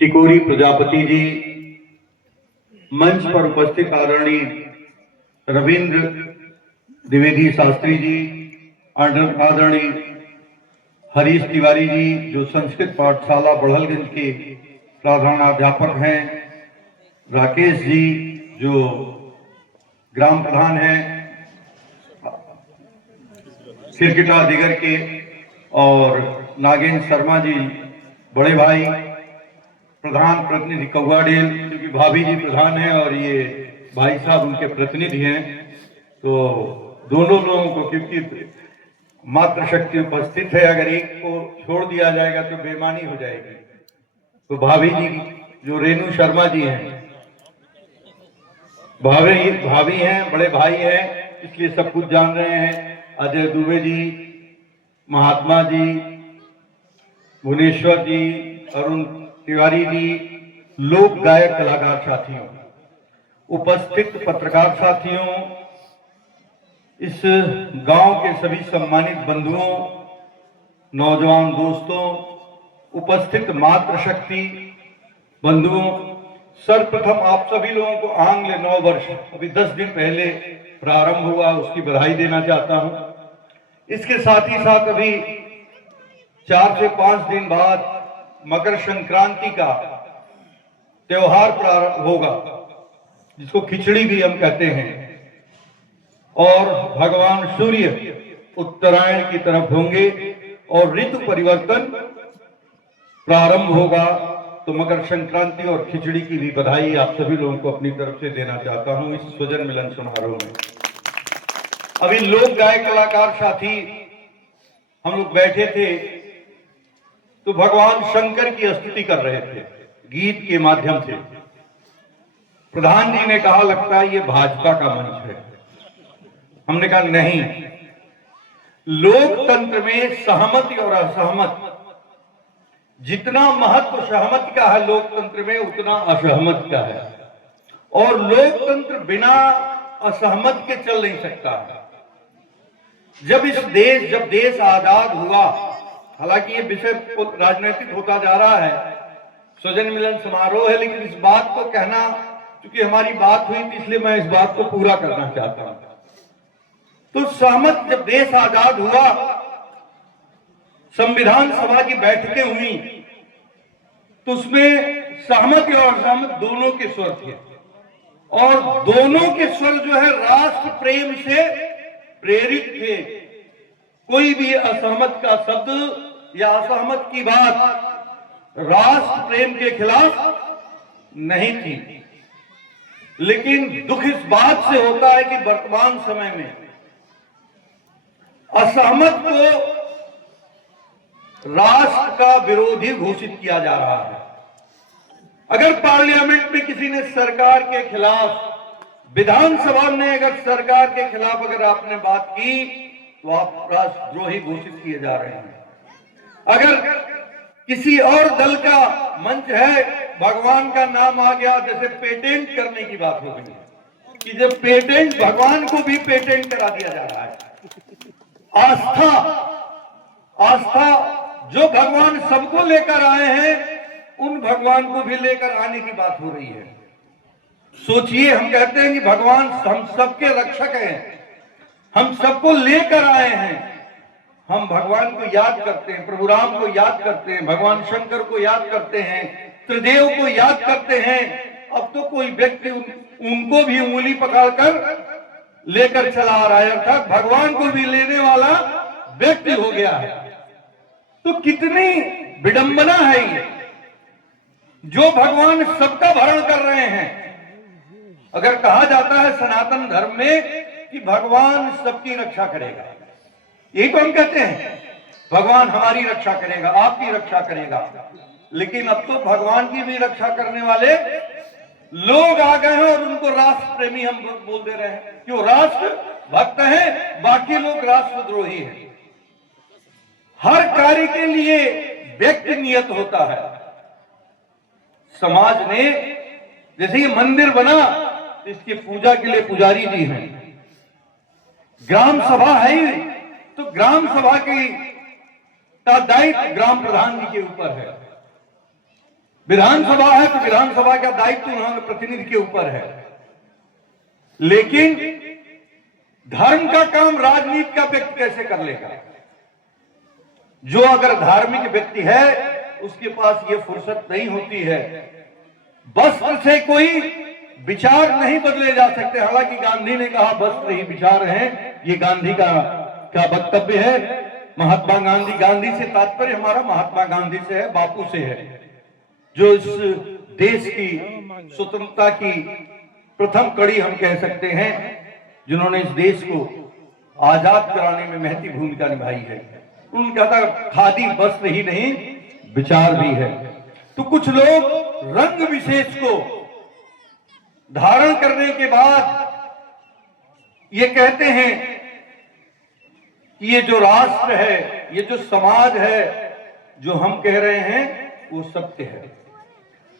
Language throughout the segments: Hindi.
टिकोरी प्रजापति जी, मंच पर उपस्थित आदरणीय रविंद्र द्विवेदी शास्त्री जी, आदरणीय हरीश तिवारी जी जो संस्कृत पाठशाला बढ़लगंज के प्रधानाध्यापक हैं, राकेश जी जो ग्राम प्रधान हैं सिरकिटा दिगर के, और नागेंद्र शर्मा जी बड़े भाई, प्रधान प्रतिनिधि कौवाडेल क्योंकि भाभी जी प्रधान हैं और ये भाई साहब उनके प्रतिनिधि हैं, तो दोनों लोगों को क्योंकि मातृशक्ति उपस्थित है, अगर एक को छोड़ दिया जाएगा तो बेईमानी हो जाएगी। तो भाभी जी जो रेणु शर्मा जी हैं, भाभी हैं, बड़े भाई हैं, इसलिए सब कुछ जान रहे हैं। अजय दुबे जी, महात्मा जी, भुवनेश्वर जी, अरुण तिवारी जी, लोक गायक कलाकार साथियों, उपस्थित पत्रकार साथियों, इस गांव के सभी सम्मानित बंधुओं, नौजवान दोस्तों, उपस्थित मातृशक्ति बंधुओं, सर्वप्रथम आप सभी लोगों को आंग्ल नव वर्ष अभी 10 दिन पहले प्रारंभ हुआ, उसकी बधाई देना चाहता हूं। इसके साथ ही साथ अभी 4 से 5 दिन बाद मकर संक्रांति का त्योहार प्रारंभ होगा, जिसको खिचड़ी भी हम कहते हैं, और भगवान सूर्य उत्तरायण की तरफ होंगे और ऋतु परिवर्तन प्रारंभ होगा। तो मकर संक्रांति और खिचड़ी की भी बधाई आप सभी लोगों को अपनी तरफ से देना चाहता हूं इस स्वजन मिलन समारोह में। अभी लोक गायक कलाकार साथी हम लोग बैठे थे तो भगवान शंकर की स्तुति कर रहे थे गीत के माध्यम से। प्रधान जी ने कहा लगता है ये भाजपा का मंच है। हमने कहा नहीं, लोकतंत्र में सहमति और असहमति, जितना महत्व सहमति का है लोकतंत्र में उतना असहमति का है, और लोकतंत्र बिना असहमति के चल नहीं सकता है। जब देश आजाद हुआ, हालांकि ये विषय राजनीतिक होता जा रहा है, स्वजन मिलन समारोह है, लेकिन इस बात को कहना, क्योंकि हमारी बात हुई थी इसलिए मैं इस बात को पूरा करना चाहता हूं। तो सहमत जब देश आजाद हुआ, संविधान सभा की बैठकें हुई, तो उसमें सहमति और असहमत दोनों के स्वर थे, और दोनों के स्वर जो है राष्ट्र प्रेम से प्रेरित थे। कोई भी असहमत का शब्द या असहमत की बात राष्ट्र प्रेम के खिलाफ नहीं थी। लेकिन दुख इस बात से होता है कि वर्तमान समय में असहमत को राष्ट्र का विरोधी घोषित किया जा रहा है। अगर पार्लियामेंट में किसी ने सरकार के खिलाफ, विधानसभा में अगर सरकार के खिलाफ अगर आपने बात की तो आप राष्ट्रद्रोही घोषित किए जा रहे हैं। अगर किसी और दल का मंच है, भगवान का नाम आ गया, जैसे पेटेंट करने की बात हो गई कि जब पेटेंट, भगवान को भी पेटेंट करा दिया जा रहा है। आस्था जो भगवान सबको लेकर आए हैं, उन भगवान को भी लेकर आने की बात हो रही है। सोचिए, हम कहते हैं कि भगवान हम सबके रक्षक हैं, हम सबको लेकर आए हैं। हम भगवान को याद करते हैं, प्रभु राम को याद करते हैं, भगवान शंकर को याद करते हैं, त्रिदेव को याद करते हैं। अब तो कोई व्यक्ति उनको भी उंगली पकड़कर लेकर चला आ रहा है, अर्थात भगवान को भी लेने वाला व्यक्ति हो गया है। तो कितनी विडंबना है ये, जो भगवान सबका भरण कर रहे हैं। अगर कहा जाता है सनातन धर्म में कि भगवान सबकी रक्षा करेगा, यही तो हम कहते हैं, भगवान हमारी रक्षा करेगा, आपकी रक्षा करेगा। लेकिन अब तो भगवान की भी रक्षा करने वाले लोग आ गए हैं और उनको राष्ट्र प्रेमी हम बोल दे रहे हैं। क्यों? राष्ट्र भक्त हैं, बाकी लोग राष्ट्रद्रोही हैं। हर कार्य के लिए व्यक्ति नियत होता है। समाज ने, जैसे ये मंदिर बना, इसकी पूजा के लिए पुजारी जी हैं, ग्राम सभा है तो ग्राम सभा की दायित्व ग्राम प्रधान जी के ऊपर है। विधानसभा है तो विधानसभा का दायित्व उन्होंने प्रतिनिधि के ऊपर है, लेकिन धर्म का काम राजनीति का व्यक्ति कैसे कर लेगा? जो अगर धार्मिक व्यक्ति है उसके पास ये फुर्सत नहीं होती है। वस्त्र से कोई विचार नहीं बदले जा सकते। हालांकि गांधी ने कहा वस्त्र ही विचार हैं, ये गांधी का वक्तव्य है। महात्मा गांधी, गांधी से तात्पर्य हमारा महात्मा गांधी से है, बापू से है, जो इस देश की स्वतंत्रता की प्रथम कड़ी हम कह सकते हैं, जिन्होंने इस देश को आजाद कराने में महती भूमिका निभाई है। उनका था खादी वस्त्र ही नहीं विचार भी है। तो कुछ लोग रंग विशेष को धारण करने के बाद ये कहते हैं कि ये जो राष्ट्र है, ये जो समाज है, जो हम कह रहे हैं वो सत्य है।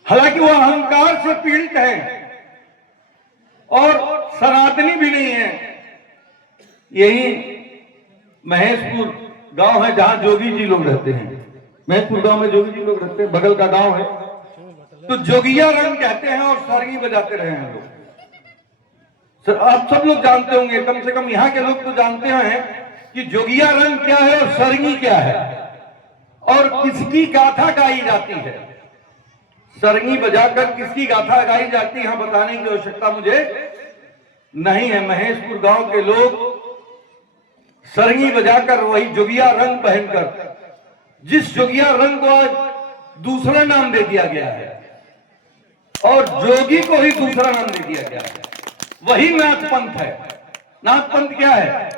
हालांकि वो अहंकार से पीड़ित है और सनातनी भी नहीं है। यही महेशपुर गांव है जहां जोगी जी लोग रहते हैं। महेशपुर गांव में जोगी जी लोग रहते हैं, बगल का गांव है। तो जोगिया रंग कहते हैं और सारंगी बजाते रहे हैं लोग। सर, आप सब लोग जानते होंगे, कम से कम यहाँ के लोग तो जानते हैं कि जोगिया रंग क्या है और सारंगी क्या है और किसकी गाथा गाई जाती है। सारंगी बजाकर किसकी गाथा गाई जाती है, यहां बताने की आवश्यकता मुझे नहीं है। महेशपुर गांव के लोग सारंगी बजाकर वही जोगिया रंग पहनकर, जिस जोगिया रंग को आज दूसरा नाम दे दिया गया है और जोगी को ही दूसरा नाम दे दिया गया है, वही नाथ पंथ है। नाथ पंथ क्या है?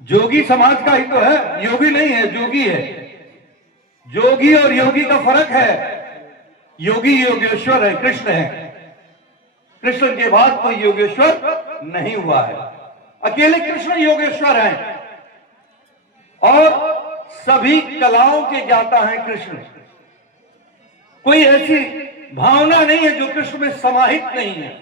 जोगी समाज का ही तो है, योगी नहीं है, जोगी है। जोगी और योगी का फर्क है। योगी योगेश्वर है, कृष्ण है। कृष्ण के बाद कोई योगेश्वर नहीं हुआ है, अकेले कृष्ण योगेश्वर हैं और सभी कलाओं के ज्ञाता हैं कृष्ण। कोई ऐसी भावना नहीं है जो कृष्ण में समाहित नहीं है।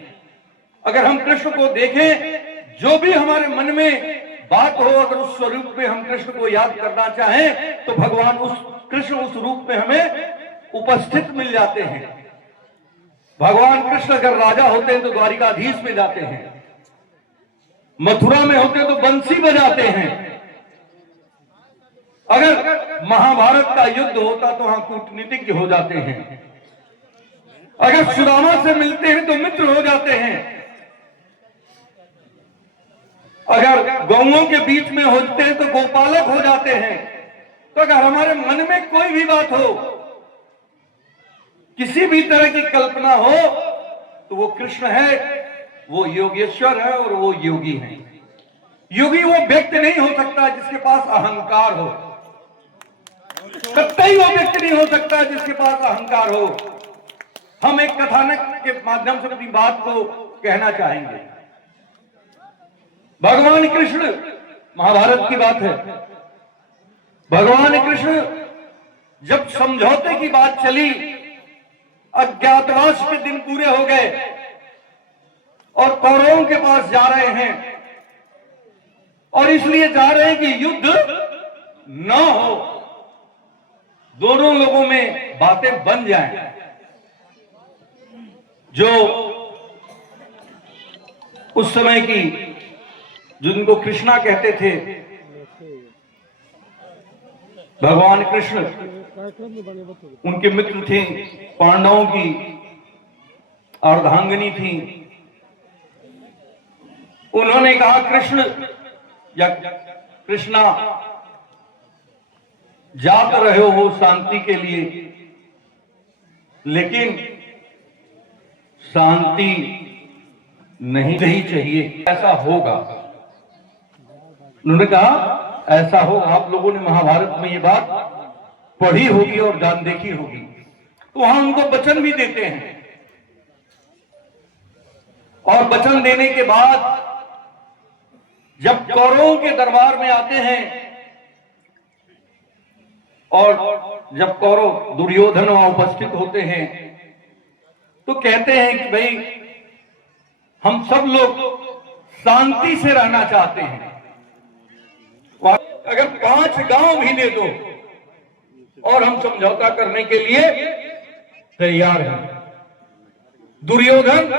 अगर हम कृष्ण को देखें, जो भी हमारे मन में बात हो, अगर उस स्वरूप में हम कृष्ण को याद करना चाहें तो भगवान उस कृष्ण उस रूप में हमें उपस्थित मिल जाते हैं। भगवान कृष्ण अगर राजा होते हैं तो द्वारिकाधीश में जाते हैं, मथुरा में होते हैं तो बंसी बजाते हैं। अगर महाभारत का युद्ध होता तो वहां कूटनीतिज्ञ हो जाते हैं। अगर सुदामा से मिलते हैं तो मित्र हो जाते हैं। अगर गौओं के बीच में होते हैं तो गोपालक हो जाते हैं। तो अगर हमारे मन में कोई भी बात हो, किसी भी तरह की कल्पना हो, तो वो कृष्ण है, वो योगेश्वर है और वो योगी है। योगी वो व्यक्ति नहीं हो सकता जिसके पास अहंकार हो। कतई वो व्यक्ति नहीं हो सकता जिसके पास अहंकार हो। हम एक कथानक के माध्यम से अपनी बात को कहना चाहेंगे। भगवान कृष्ण, महाभारत की बात है, भगवान कृष्ण जब समझौते की बात चली, अज्ञातवास के दिन पूरे हो गए और कौरवों के पास जा रहे हैं और इसलिए जा रहे हैं कि युद्ध न हो, दोनों लोगों में बातें बन जाएं। जो उस समय की, जिनको कृष्णा कहते थे, भगवान कृष्ण, उनके मित्र थे, पांडवों की अर्धांगिनी थी। उन्होंने कहा कृष्ण या कृष्णा, जात रहे हो शांति के लिए, लेकिन शांति नहीं रही चाहिए, ऐसा होगा। उन्होंने कहा ऐसा होगा। आप लोगों ने महाभारत में ये बात पढ़ी होगी और जान देखी होगी। तो वहां उनको वचन भी देते हैं और वचन देने के बाद जब कौरवों के दरबार में आते हैं और जब कौरव दुर्योधन वहां उपस्थित होते हैं तो कहते हैं कि भाई हम सब लोग शांति से रहना चाहते हैं, अगर 5 गांव भी दे दो और हम समझौता करने के लिए तैयार हैं। दुर्योधन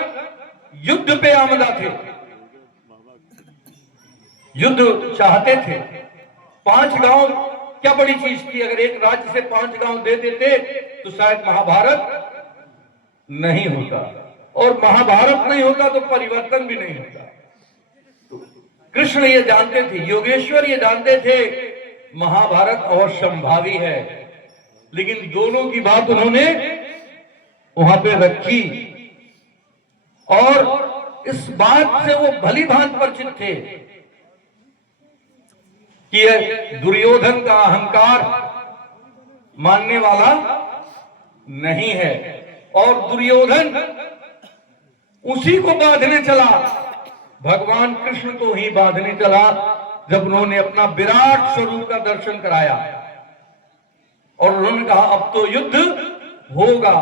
युद्ध पे आमदा थे, युद्ध चाहते थे। 5 गांव क्या बड़ी चीज थी, अगर एक राज्य से 5 गांव दे देते तो शायद महाभारत नहीं होता, और महाभारत नहीं होता तो परिवर्तन भी नहीं होता। कृष्ण ये जानते थे, योगेश्वर ये जानते थे महाभारत अवश्यंभावी है, लेकिन दोनों की बात उन्होंने वहां पे रखी, और इस बात से वो भली भांति परिचित थे कि दुर्योधन का अहंकार मानने वाला नहीं है, और दुर्योधन उसी को बांधने चला, भगवान कृष्ण को ही बांधने चला, जब उन्होंने अपना विराट स्वरूप का दर्शन कराया और उन्होंने कहा अब तो युद्ध होगा।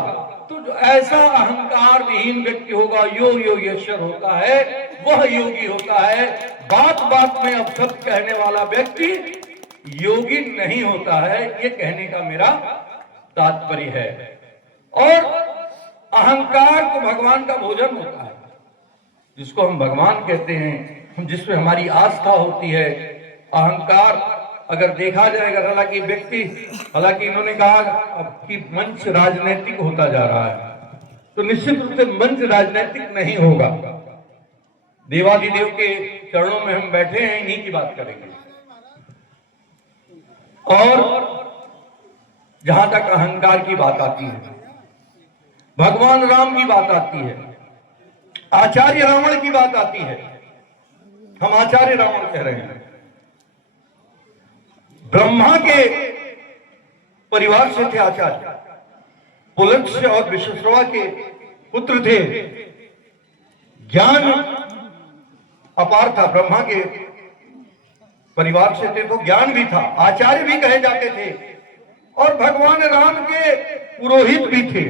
तो जो ऐसा अहंकार विहीन व्यक्ति होगा, योगेश्वर होता है, वह योगी होता है। बात बात में अब सब कहने वाला व्यक्ति योगी नहीं होता है, ये कहने का मेरा तात्पर्य है। और अहंकार तो भगवान का भोजन होता है, जिसको हम भगवान कहते हैं, हम जिसमें हमारी आस्था होती है। अहंकार अगर देखा जाएगा, हालांकि इन्होंने कहा अब कि मंच राजनीतिक होता जा रहा है, तो निश्चित रूप से मंच राजनीतिक नहीं होगा। देवाधिदेव के चरणों में हम बैठे हैं, इन्हीं की बात करेंगे। और जहां तक अहंकार की बात आती है, भगवान राम की बात आती है, आचार्य रावण की बात आती है, हम आचार्य रावण कह रहे हैं। ब्रह्मा के परिवार से थे आचार्य, पुलत्स्य और विश्वश्रवा के पुत्र थे। ज्ञान अपार था, ब्रह्मा के परिवार से थे तो ज्ञान भी था, आचार्य भी कहे जाते थे, और भगवान राम के पुरोहित भी थे।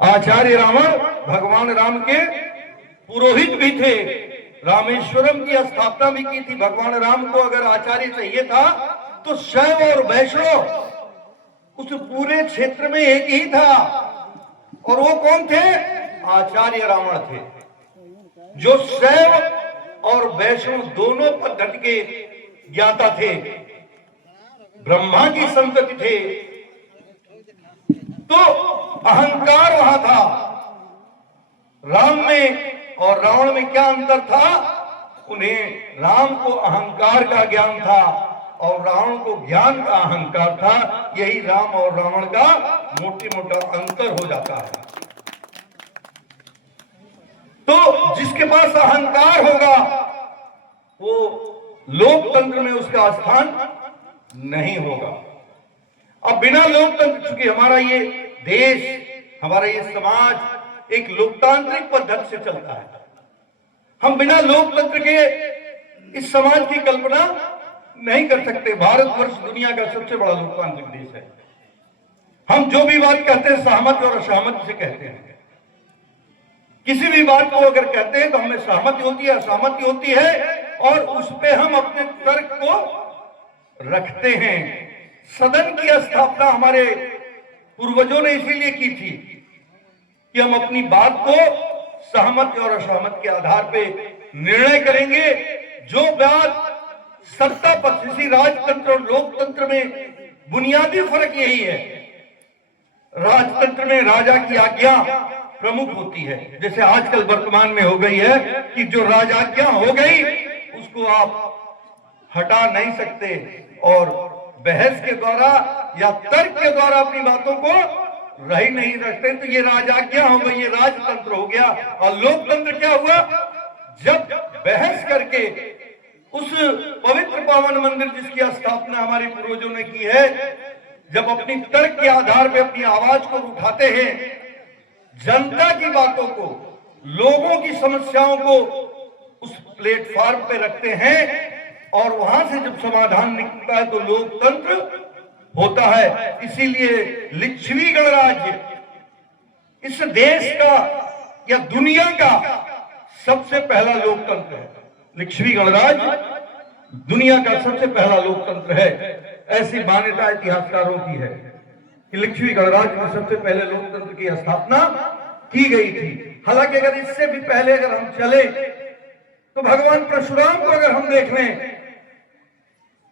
आचार्य रावण भगवान राम के पुरोहित भी थे, रामेश्वरम की स्थापना भी की थी। भगवान राम को अगर आचार्य चाहिए था तो शैव और वैष्णव उस पूरे क्षेत्र में एक ही था, और वो कौन थे? आचार्य रावण थे, जो शैव और वैष्णव दोनों पद्धति के ज्ञाता थे, ब्रह्मा की संतति थे। तो अहंकार वहां था। राम में और रावण में क्या अंतर था? उन्हें राम को अहंकार का ज्ञान था और रावण को ज्ञान का अहंकार था। यही राम और रावण का मोटा अंतर हो जाता है। तो जिसके पास अहंकार होगा वो लोकतंत्र में उसका स्थान नहीं होगा। अब बिना लोकतंत्र, चूंकि हमारा ये देश, हमारा ये समाज एक लोकतांत्रिक पद्धति से चलता है, हम बिना लोकतंत्र के इस समाज की कल्पना नहीं कर सकते। भारतवर्ष दुनिया का सबसे बड़ा लोकतांत्रिक देश है। हम जो भी बात कहते हैं सहमति और असहमति से कहते हैं। किसी भी बात को अगर कहते हैं तो हमें सहमति होती है, असहमति होती है, और उस पे हम अपने तर्क को रखते हैं। सदन की स्थापना हमारे पूर्वजों ने इसीलिए की थी कि हम अपनी बात को सहमति और असहमति के आधार पे निर्णय करेंगे। जो बात सत्ता पक्ष, इसी राजतंत्र और लोकतंत्र में बुनियादी फर्क यही है। राजतंत्र में राजा की आज्ञा प्रमुख होती है, जैसे आजकल वर्तमान में हो गई है कि जो राजाज्ञा हो गई उसको आप हटा नहीं सकते, और बहस के द्वारा या तर्क के द्वारा अपनी बातों को रही नहीं रखते। तो ये राजाज्ञा हो गई, ये राजतंत्र हो गया। और लोकतंत्र क्या हुआ? जब बहस करके उस पवित्र पावन मंदिर जिसकी स्थापना हमारे पूर्वजों ने की है, जब अपनी तर्क के आधार पर अपनी आवाज को उठाते हैं, जनता की बातों को, लोगों की समस्याओं को उस प्लेटफॉर्म पे रखते हैं, और वहां से जब समाधान निकलता है तो लोकतंत्र होता है। इसीलिए लिच्छवी गणराज्य इस देश का या दुनिया का सबसे पहला लोकतंत्र है। लिच्छवी गणराज्य दुनिया का सबसे पहला लोकतंत्र है, ऐसी मान्यता इतिहासकारों की है। कि लक्ष्मी गणराज्य में सबसे पहले लोकतंत्र की स्थापना की गई थी। हालांकि अगर इससे भी पहले अगर हम चले तो भगवान परशुराम को अगर हम देख लें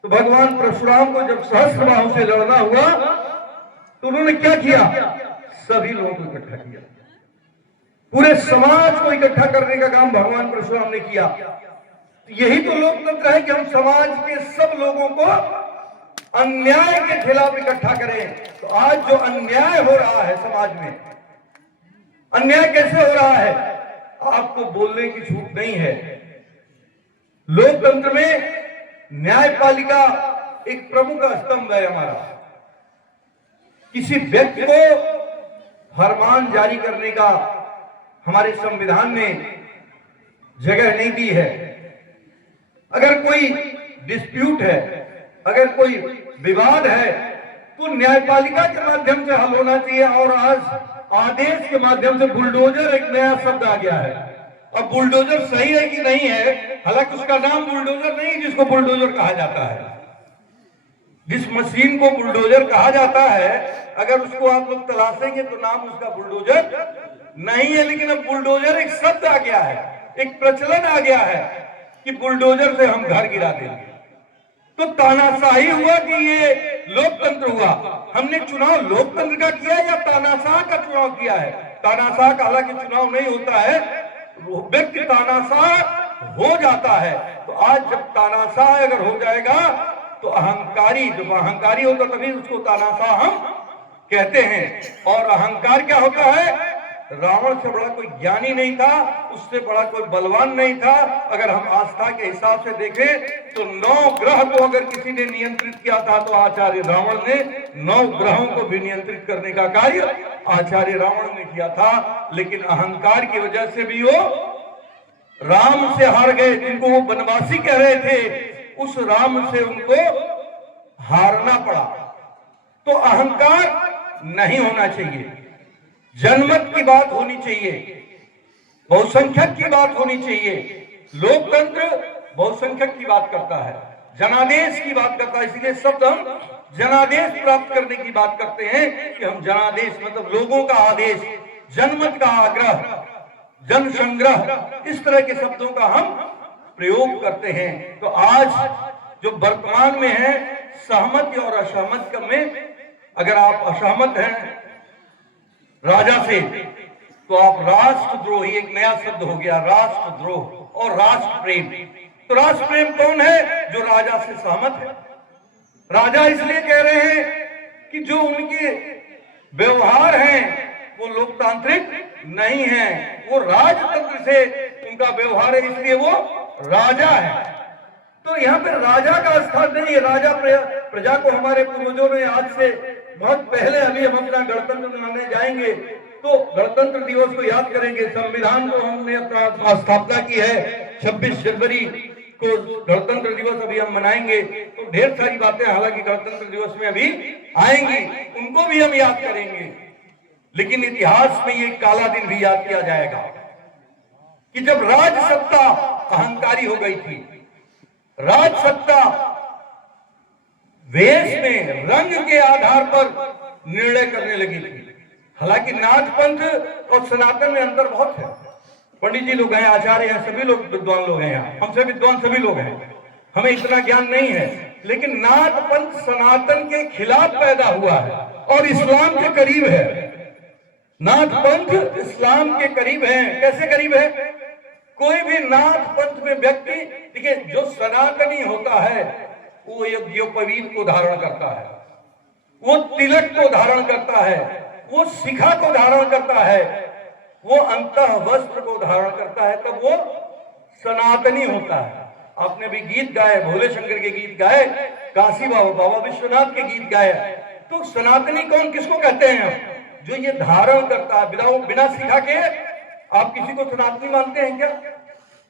तो भगवान परशुराम को जब सहस्त्रबाहु से लड़ना हुआ तो उन्होंने क्या किया? सभी लोगों को इकट्ठा किया, पूरे समाज को इकट्ठा करने का काम भगवान परशुराम ने किया। यही तो लोकतंत्र है कि हम समाज के सब लोगों को अन्याय के खिलाफ इकट्ठा करें। तो आज जो अन्याय हो रहा है समाज में, अन्याय कैसे हो रहा है? आपको बोलने की छूट नहीं है। लोकतंत्र में न्यायपालिका एक प्रमुख स्तंभ है हमारा। किसी व्यक्ति को फरमान जारी करने का हमारे संविधान ने जगह नहीं दी है। अगर कोई डिस्प्यूट है, अगर कोई विवाद है तो न्यायपालिका के माध्यम से हल होना चाहिए। और आज आदेश के माध्यम से बुलडोजर एक नया शब्द आ गया है। अब बुलडोजर सही है कि नहीं है, हालांकि उसका नाम बुलडोजर नहीं जिसको बुलडोजर कहा जाता है। जिस मशीन को बुलडोजर कहा जाता है, अगर उसको आप लोग तलाशेंगे तो नाम उसका बुलडोजर नहीं है। लेकिन अब बुलडोजर एक शब्द आ गया है, एक प्रचलन आ गया है कि बुलडोजर से हम घर गिरा देंगे। तो तानाशाही हुआ कि ये लोकतंत्र हुआ? हमने चुनाव लोकतंत्र का किया या तानाशाह का चुनाव किया है? तानाशाह का हालांकि चुनाव नहीं होता है, व्यक्ति तानाशाह हो जाता है। तो आज जब तानाशाह अगर हो जाएगा तो अहंकारी, जब अहंकारी होता तभी उसको तानाशाह हम कहते हैं। और अहंकार क्या होता है? रावण से बड़ा कोई ज्ञानी नहीं था, उससे बड़ा कोई बलवान नहीं था। अगर हम आस्था के हिसाब से देखें तो 9 ग्रह को अगर किसी ने नियंत्रित किया था तो आचार्य रावण ने 9 ग्रहों को भी नियंत्रित करने का कार्य आचार्य रावण ने किया था। लेकिन अहंकार की वजह से भी वो राम से हार गए। जिनको वो बनवासी कह रहे थे, उस राम से उनको हारना पड़ा। तो अहंकार नहीं होना चाहिए, जनमत की बात होनी चाहिए, बहुसंख्यक की बात होनी चाहिए। लोकतंत्र बहुसंख्यक की बात करता है, जनादेश की बात करता है। इसलिए शब्द हम जनादेश प्राप्त करने की बात करते हैं कि हम जनादेश मतलब लोगों का आदेश, जनमत का आग्रह, जन संग्रह, इस तरह के शब्दों का हम प्रयोग करते हैं। तो आज जो वर्तमान में है सहमति और असहमति में, अगर आप असहमत हैं राजा से तो आप राष्ट्रद्रोही, एक नया शब्द हो गया राष्ट्रद्रोह और राष्ट्र प्रेम। तो राष्ट्र प्रेम कौन है? जो राजा से सहमत है। राजा इसलिए कह रहे हैं कि जो उनके व्यवहार हैं वो लोकतांत्रिक नहीं है, वो राजतंत्र से उनका व्यवहार है, इसलिए वो राजा है। तो यहाँ पे राजा का स्थान नहीं है। राजा प्रजा को हमारे पूर्वजों ने आज से बहुत पहले, अभी हम अपना गणतंत्र मनाने जाएंगे तो गणतंत्र दिवस को याद करेंगे। संविधान को हमने अपना स्थापना की है 26 जनवरी को गणतंत्र दिवस अभी हम मनाएंगे। तो ढेर सारी बातें हालांकि गणतंत्र दिवस में अभी आएंगी, उनको भी हम याद करेंगे। लेकिन इतिहास में ये काला दिन भी याद किया जाएगा कि जब राज सत्ता अहंकारी हो गई थी, राज सत्ता वेश में रंग के आधार पर निर्णय करने लगी थी। हालांकि नाथ पंथ और सनातन में अंतर बहुत है। पंडित जी लोग हैं, आचार्य हैं, सभी लोग विद्वान लोग हैं, यहाँ हमसे विद्वान सभी लोग हैं, हमें इतना ज्ञान नहीं है। लेकिन नाथ पंथ सनातन के खिलाफ पैदा हुआ है और इस्लाम के करीब है। नाथ पंथ इस्लाम के करीब है। कैसे करीब है? कोई भी नाथ पंथ में व्यक्ति, देखिए, जो सनातनी होता है वो यज्ञोपवीत को धारण करता है, वो तिलक को धारण करता है, वो शिखा को धारण करता है, वो अंतः वस्त्र को धारण करता है, तब वो सनातनी होता है। आपने भी गीत गाए, भोले शंकर के गीत गाए, काशी बाबा, बाबा विश्वनाथ के गीत गाए। तो सनातनी कौन, किसको कहते हैं? जो ये धारण करता है बिना शिखा के। आप किसी को सनातनी मानते हैं क्या?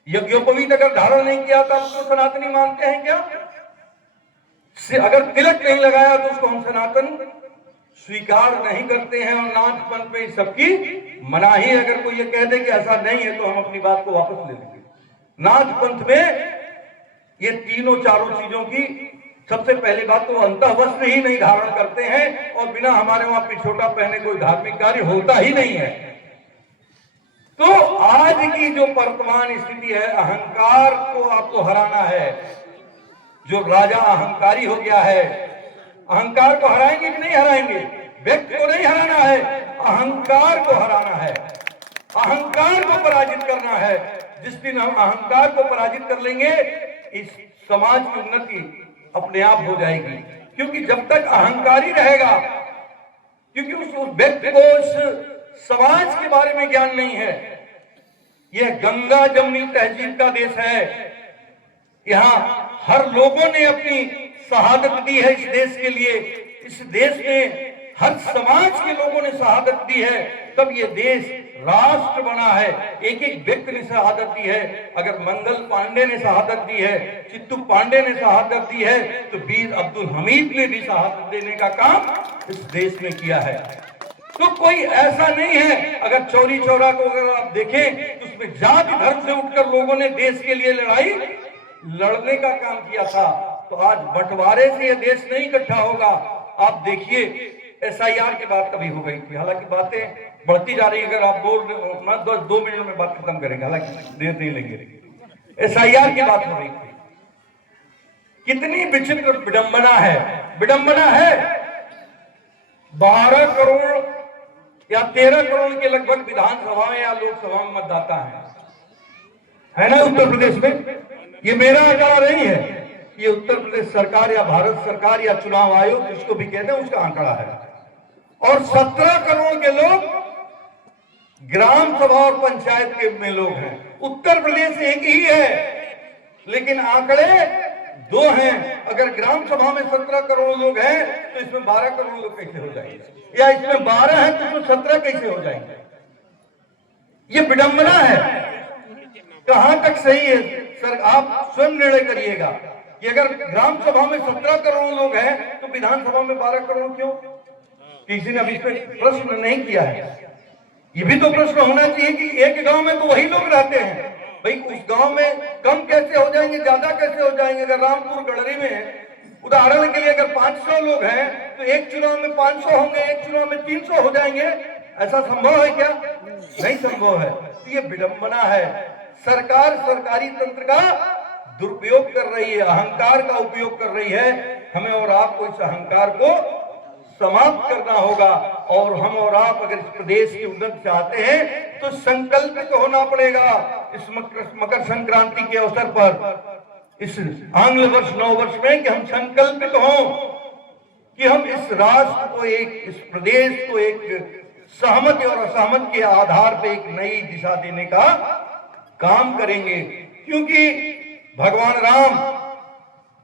यज्ञोपवीत अगर धारण नहीं किया तो उसको सनातनी मानते हैं क्या? अगर तिलक नहीं लगाया तो उसको हम सनातन स्वीकार नहीं करते हैं। और नाथ पंथ में सबकी मनाही। अगर कोई ये कह दे कि ऐसा नहीं है तो हम अपनी बात को वापस ले लेंगे। नाथ पंथ में ये तीनों चारों चीजों की सबसे पहली बात तो अंतः वस्त्र ही नहीं धारण करते हैं और बिना हमारे वहां पिछोटा पहने कोई धार्मिक कार्य होता ही नहीं है। तो आज की जो वर्तमान स्थिति है, अहंकार को आपको हराना है। जो राजा अहंकारी हो गया है, अहंकार को हराएंगे कि नहीं हराएंगे? व्यक्ति को नहीं हराना है, अहंकार को हराना है, अहंकार को पराजित करना है। जिस दिन हम अहंकार को पराजित कर लेंगे, इस समाज की उन्नति अपने आप हो जाएगी। क्योंकि जब तक अहंकारी रहेगा, क्योंकि उस व्यक्ति को उस समाज के बारे में ज्ञान नहीं है। यह गंगा जमुनी तहजीब का देश है। यहाँ हर लोगों ने अपनी शहादत दी है इस देश के लिए। इस देश में हर समाज के लोगों ने शहादत दी है, तब ये देश राष्ट्र बना है। एक एक व्यक्ति ने शहादत दी है। अगर मंगल पांडे ने शहादत दी है, चित्तू पांडे ने शहादत दी है, तो वीर अब्दुल हमीद ने भी शहादत देने का काम इस देश में किया है। तो कोई ऐसा नहीं है, अगर चौरी चौरा को अगर आप देखें तो उसमें जाति धर्म से उठकर लोगों ने देश के लिए लड़ने का काम किया था। तो आज बंटवारे से यह देश नहीं इकट्ठा होगा। आप देखिए, SIR की बात कभी हो गई थी, हालांकि बातें बढ़ती जा रही है। अगर आप बोल 2 मिनट में बात खत्म करेंगे, हालांकि देर नहीं लेंगे। SIR की बात हो रही थी। कितनी विचित्र विडंबना है, विडंबना है। 12 करोड़ या 13 करोड़ के लगभग विधानसभा में या लोकसभा में मतदाता है ना उत्तर प्रदेश में। ये मेरा आंकड़ा नहीं है, ये उत्तर प्रदेश सरकार या भारत सरकार या चुनाव आयोग जिसको भी कहते हैं उसका आंकड़ा है। और 17 करोड़ के लोग ग्राम सभा और पंचायत के में लोग हैं। उत्तर प्रदेश एक ही है, लेकिन आंकड़े 2 हैं। अगर ग्राम सभा में 17 करोड़ लोग हैं तो इसमें 12 करोड़ लोग कैसे हो जाएंगे, या इसमें 12 है तो इसमें 17 कैसे हो जाएंगे? ये विडंबना है। कहां तक सही है सर? आप स्वयं निर्णय करिएगा कि अगर ग्राम सभा में 17 करोड़ लोग हैं तो विधानसभा में 12 करोड़ क्यों? किसी ने अभी इस पर प्रश्न नहीं किया है। ये भी तो प्रश्न होना चाहिए कि एक गांव में तो वही लोग रहते हैं, भाई उस गांव में कम कैसे हो जाएंगे, ज्यादा कैसे हो जाएंगे? अगर रामपुर गढ़री में उदाहरण के लिए अगर 500 लोग हैं तो एक चुनाव में 500 होंगे, एक चुनाव में 300 हो जाएंगे। ऐसा संभव है क्या? नहीं संभव है। तो ये विडंबना है। सरकार सरकारी तंत्र का दुरुपयोग कर रही है, अहंकार का उपयोग कर रही है। हमें और आपको इस अहंकार को समाप्त करना होगा। और हम और आप अगर इस प्रदेश की उन्नति चाहते हैं तो संकल्पित होना पड़ेगा। इस मकर संक्रांति के अवसर पर, इस आंग्ल वर्ष नव वर्ष में, कि हम संकल्पित हों कि हम इस राष्ट्र को, इस प्रदेश को एक सहमति और असहमति के आधार पर एक नई दिशा देने का काम करेंगे। क्योंकि भगवान राम,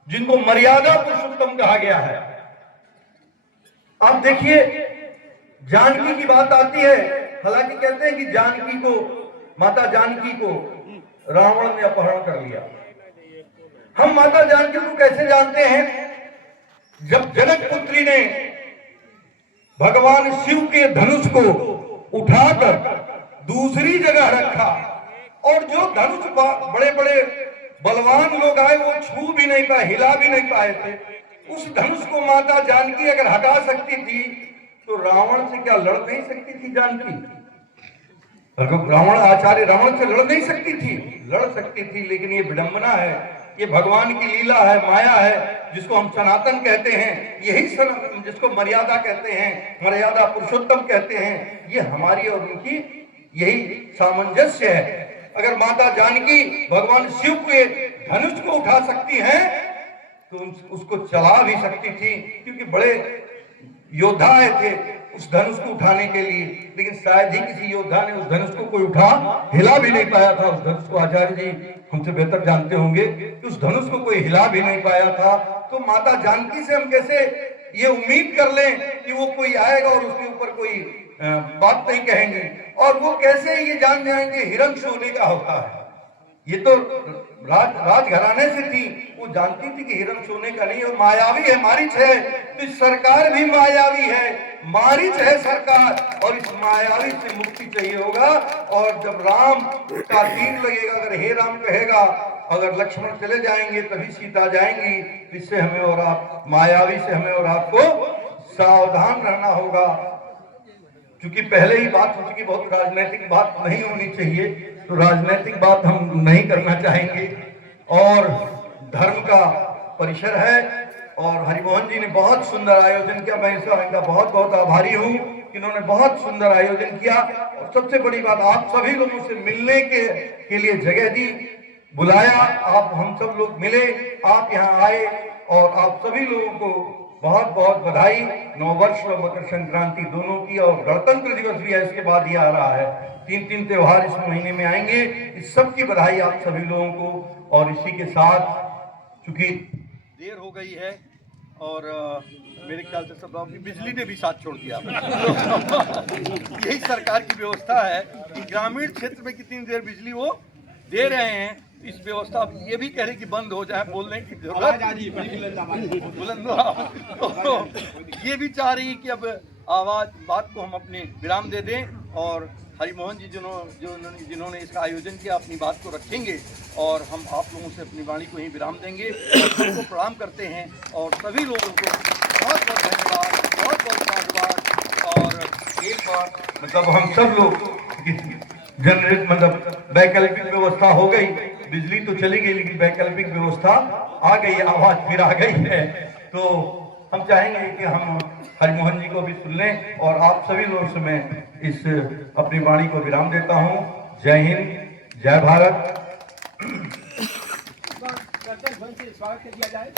जिनको मर्यादा पुरुषोत्तम कहा गया है, आप देखिए जानकी की बात आती है। हालांकि कहते हैं कि जानकी को, माता जानकी को रावण ने अपहरण कर लिया। हम माता जानकी को कैसे जानते हैं? जब जनक पुत्री ने भगवान शिव के धनुष को उठाकर दूसरी जगह रखा और जो धनुष बड़े बड़े बलवान लोग आए वो छू भी नहीं पाए, हिला भी नहीं पाए थे, उस धनुष को माता जानकी अगर हटा सकती थी तो रावण से क्या लड़ नहीं सकती थी जानकी? रावण आचार्य रावण से लड़ नहीं सकती थी? लड़ सकती थी। लेकिन ये विडंबना है, ये भगवान की लीला है, माया है, जिसको हम सनातन कहते हैं। यही जिसको मर्यादा कहते हैं, मर्यादा पुरुषोत्तम कहते हैं। ये हमारी और उनकी यही सामंजस्य है। अगर माता जानकी भगवान शिव के धनुष को उठा सकती हैं तो उसको चला भी सकती थी, क्योंकि बड़े योद्धा आए थे उस धनुष को उठाने के लिए। लेकिन शायद ही किसी योद्धा ने उस धनुष को कोई उठा हिला भी नहीं पाया था। उस धनुष को आचार्य जी हमसे बेहतर जानते होंगे कि उस धनुष को कोई हिला भी नहीं पाया था। तो माता जानकी से हम कैसे ये उम्मीद कर लें कि वो कोई आएगा और उसके ऊपर कोई बात नहीं कहेंगे? और वो कैसे ये जान जाएंगे हिरण सोने का होता है? ये तो राजघराने से थी, वो जानती थी कि हिरण सोने का नहीं, और मायावी है, मारीच है। तो इस सरकार भी मायावी है, मारीच है सरकार, और इस मायावी से मुक्ति चाहिए होगा। और जब राम का तीर लगेगा, अगर हे राम कहेगा, अगर लक्ष्मण चले जाएंगे तभी सीता जाएंगी। इससे हमें और आप, मायावी से हमें और आपको सावधान रहना होगा। क्योंकि पहले ही बात हो चुकी, बहुत राजनीतिक बात नहीं होनी चाहिए, तो राजनीतिक बात हम नहीं करना चाहेंगे। और धर्म का परिसर है, और हरिमोहन जी ने बहुत सुंदर आयोजन किया। मैं इनका बहुत बहुत आभारी हूँ कि इन्होंने बहुत सुंदर आयोजन किया। और सबसे बड़ी बात, आप सभी लोगों से मिलने के लिए जगह दी, बुलाया, आप हम सब लोग मिले, आप यहाँ आए, और आप सभी लोगों को बहुत बहुत बधाई। नववर्ष और मकर संक्रांति दोनों की, और गणतंत्र दिवस भी है, इसके बाद ही आ रहा है। 3 त्योहार इस महीने में आएंगे। इस सब की बधाई आप सभी लोगों को। और इसी के साथ, चूंकि देर हो गई है और मेरे ख्याल से सब लोग, बिजली ने भी साथ छोड़ दिया। यही सरकार की व्यवस्था है कि ग्रामीण क्षेत्र में कितनी देर बिजली वो दे रहे हैं। इस व्यवस्था ये भी कह रहे कि बंद हो जाए, बोलने की जरूरत बुलंद ये भी चाह रही है कि अब आवाज बात को हम अपने विराम दे दें। और हरिमोहन जी जिन्होंने इसका आयोजन किया, अपनी बात को रखेंगे, और हम आप लोगों से अपनी वाणी को ही विराम देंगे। सबको प्रणाम करते हैं, और सभी लोगों को बहुत बहुत धन्यवाद, बहुत बहुत धन्यवाद। और एक बार मतलब हम सब लोग जनरेट, मतलब वैकल्पिक व्यवस्था हो गई, बिजली तो चली गई लेकिन वैकल्पिक व्यवस्था आ गई, आवाज फिर आ गई है। तो हम चाहेंगे कि हम हरिमोहन जी को भी सुन लें, और आप सभी लोगों से मैं इस अपनी वाणी को विराम देता हूं। जय हिंद, जय भारत। स्वागत किया जाए।